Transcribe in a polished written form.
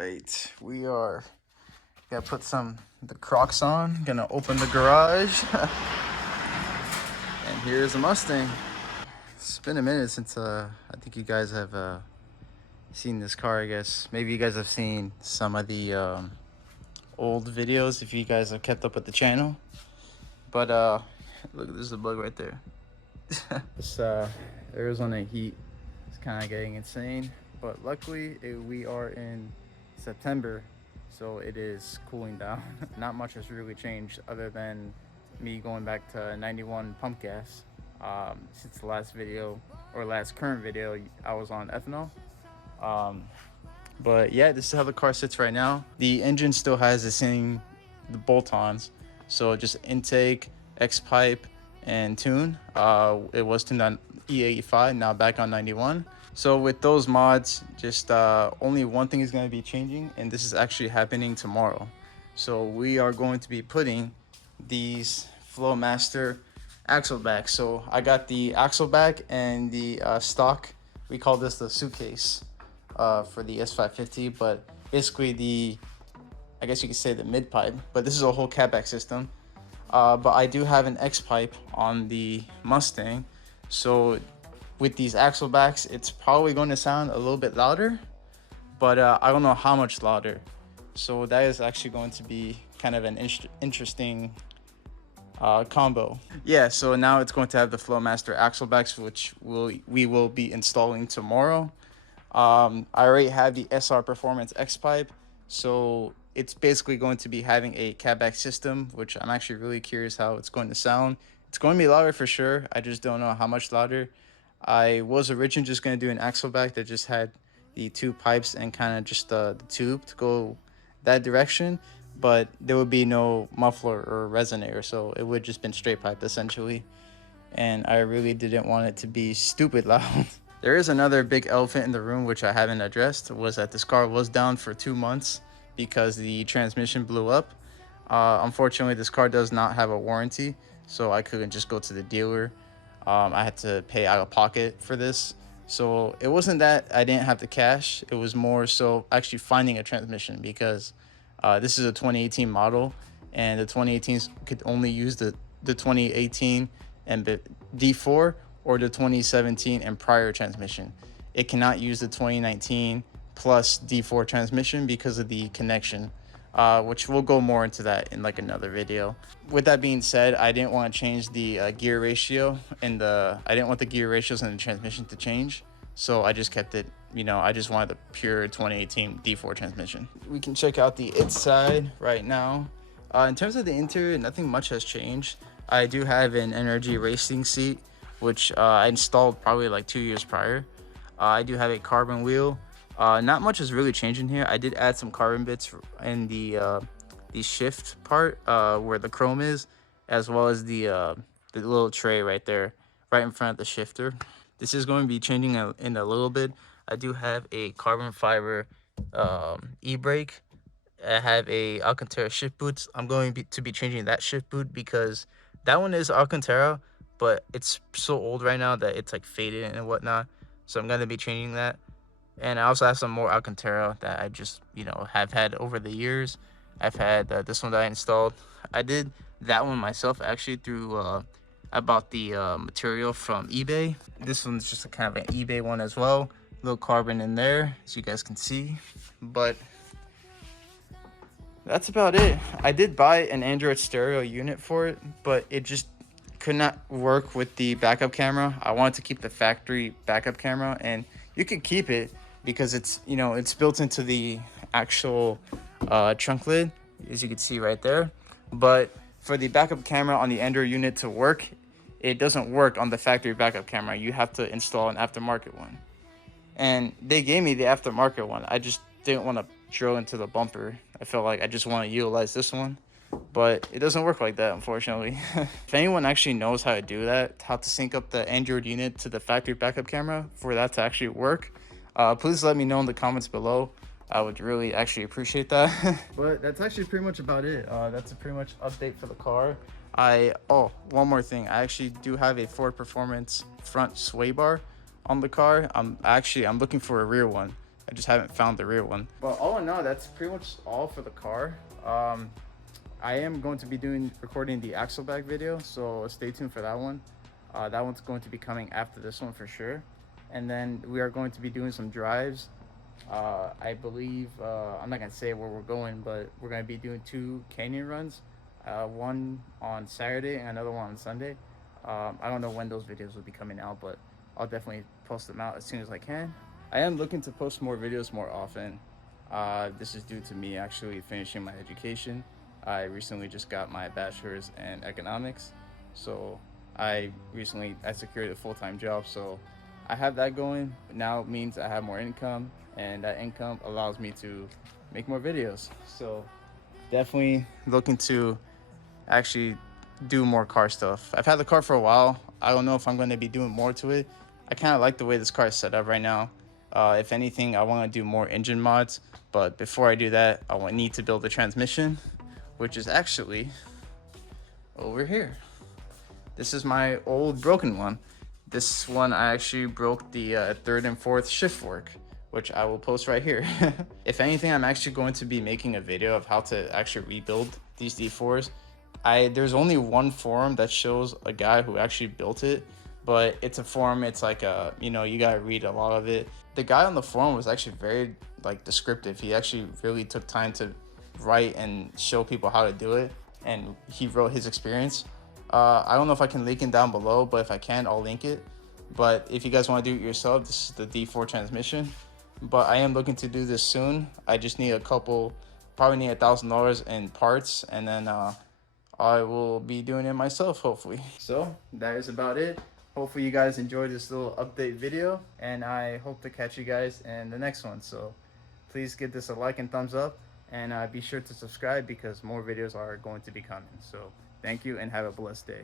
right, we are gotta put the Crocs on, gonna open the garage. And here's a Mustang. It's been a minute since I think you guys have seen this car. I guess maybe you guys have seen some of the old videos if you guys have kept up with the channel. But look, there's a bug right there. This Arizona heat is kind of getting insane, but luckily we are in September, so it is cooling down. Not much has really changed other than me going back to 91 pump gas. Since the last video, or last current video, I was on ethanol. But yeah, this is how the car sits right now. The engine still has the bolt-ons, so just intake, X-pipe, and tune. It was tuned on E85, now back on 91. So with those mods, just only one thing is going to be changing, and this is actually happening tomorrow. So we are going to be putting these Flowmaster axle back. So I got the axle back and the stock, we call this the suitcase for the S550, but basically I guess you could say the mid pipe, but this is a whole catback system. But I do have an X pipe on the Mustang, so with these axle backs it's probably going to sound a little bit louder, but I don't know how much louder. So that is actually going to be kind of an interesting combo. Yeah, so now it's going to have the Flowmaster axle backs, which we will be installing tomorrow. I already have the SR Performance X pipe, so it's basically going to be having a catback system, which I'm actually really curious how it's going to sound. It's going to be louder for sure. I just don't know how much louder. I was originally just going to do an axle back that just had the two pipes and kind of just the tube to go that direction, but there would be no muffler or resonator, so it would just been straight pipe essentially, and I really didn't want it to be stupid loud. There is another big elephant in the room which I haven't addressed, was that this car was down for 2 months because the transmission blew up. Unfortunately, this car does not have a warranty, so I couldn't just go to the dealer. I had to pay out of pocket for this. So it wasn't that I didn't have the cash, it was more so actually finding a transmission, because this is a 2018 model, and the 2018s could only use the 2018 and D4 or the 2017 and prior transmission. It cannot use the 2019 plus D4 transmission because of the connection, which we'll go more into that in like another video. With that being said, I didn't want to change the gear ratio, and I didn't want the gear ratios and the transmission to change, so I just kept it, I just wanted the pure 2018 D4 transmission. We can check out the side right now. In terms of the interior, nothing much has changed. I do have an NRG racing seat, which I installed probably like 2 years prior. I do have a carbon wheel. Not much has really changed in here. I did add some carbon bits in the shift part where the chrome is, as well as the little tray right there, right in front of the shifter. This is going to be changing in a little bit. I do have a carbon fiber e-brake. I have a Alcantara shift boot. I'm going to be changing that shift boot because that one is Alcantara, but it's so old right now that it's like faded and whatnot. So I'm going to be changing that. And I also have some more Alcantara that I just, have had over the years. I've had this one that I installed. I did that one myself actually through, I bought the material from eBay. This one's just a kind of an eBay one as well. A little carbon in there, as you guys can see. But that's about it. I did buy an Android stereo unit for it, but it just could not work with the backup camera. I wanted to keep the factory backup camera, and you could keep it because it's, it's built into the actual trunk lid, as you can see right there. But for the backup camera on the Android unit to work, it doesn't work on the factory backup camera. You have to install an aftermarket one. And they gave me the aftermarket one. I just didn't want to drill into the bumper. I felt like I just want to utilize this one, but it doesn't work like that, unfortunately. If anyone actually knows how to do that, how to sync up the Android unit to the factory backup camera for that to actually work, please let me know in the comments below. I would really actually appreciate that. But that's actually pretty much about it. That's a pretty much update for the car. One more thing. I actually do have a Ford Performance front sway bar on the car. I'm looking for a rear one. I just haven't found the real one. But all in all, that's pretty much all for the car. I am going to be recording the axle back video, so stay tuned for that one. That one's going to be coming after this one for sure. And then we are going to be doing some drives. I believe, I'm not gonna say where we're going, but we're gonna be doing 2 canyon runs, one on Saturday and another one on Sunday. I don't know when those videos will be coming out, but I'll definitely post them out as soon as I can. I am looking to post more videos more often. This is due to me actually finishing my education. I recently just got my bachelor's in economics, so I secured a full-time job, so I have that going. Now it means I have more income, and that income allows me to make more videos. So definitely looking to actually do more car stuff. I've had the car for a while. I don't know if I'm going to be doing more to it. I kind of like the way this car is set up right now. If anything, I want to do more engine mods, but before I do that, I need to build the transmission, which is actually over here. This is my old broken one. This one I actually broke the 3rd and 4th shift fork, which I will post right here. If anything, I'm actually going to be making a video of how to actually rebuild these D4s. There's only one forum that shows a guy who actually built it, but it's a forum, it's like a, you gotta read a lot of it. The guy on the forum was actually very descriptive. He actually really took time to write and show people how to do it, and he wrote his experience. I don't know if I can link it down below, but if I can, I'll link it. But if you guys want to do it yourself, this is the D4 transmission. But I am looking to do this soon. I just need probably need $1,000 in parts, and then I will be doing it myself, hopefully. So that is about it. Hopefully you guys enjoyed this little update video, and I hope to catch you guys in the next one. So please give this a like and thumbs up, and be sure to subscribe because more videos are going to be coming. So thank you and have a blessed day.